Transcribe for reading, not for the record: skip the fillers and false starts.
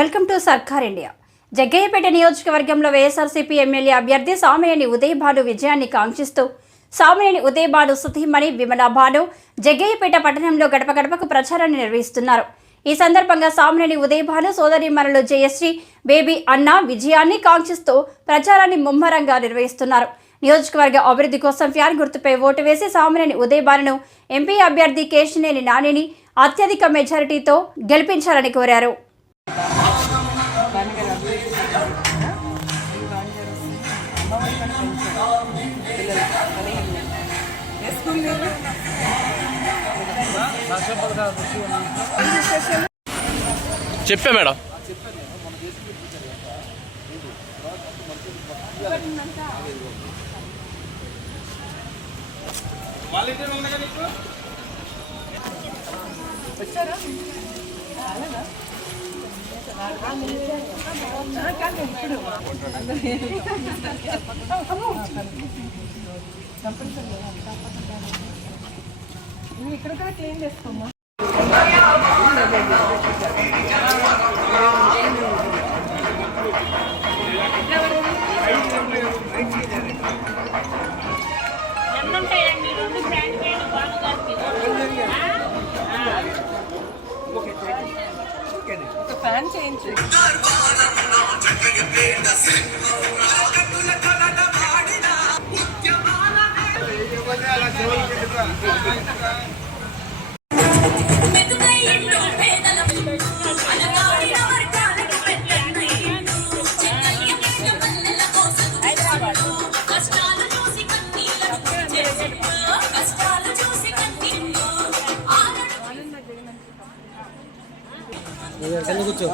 Welcome to సర్కార్ India. Jaggayyapeta నియోజకవర్గంలో YSRCP MLA అభ్యర్థి సామినేని ఉదయ్ భాను విజయాన్ని కాంక్షిస్తూ సామినేని ఉదయ్ భాను సుధీమణి విమలా భాను జగ్గయ్యపేట పట్టణంలో గడప గడపకు ప్రచారాన్ని నిర్వహిస్తున్నారు. ఈ సందర్భంగా సామినేని ఉదయ్ భాను సోదరీమణులు జయశ్రీ బేబీ అన్న విజయాన్ని కాంక్షిస్తూ ప్రచారాన్ని ముమ్మరంగా నిర్వహిస్తున్నారు. నియోజకవర్గ అభివృద్ధి కోసం ఫ్యాన్ గుర్తుపై ఓటు వేసి సామినేని ఉదయ్ భానును ఎంపీ అభ్యర్థి కేశినేని నానిని అత్యధిక మెజారిటీతో గెలిపించాలని కోరారు. చెప్పే మేడం వచ్చారా ఇక్కడ కూడా క్లీన్ చేసుకోమ్మా. ఒక ఫ్యాన్ చేయించు. కూర్చో.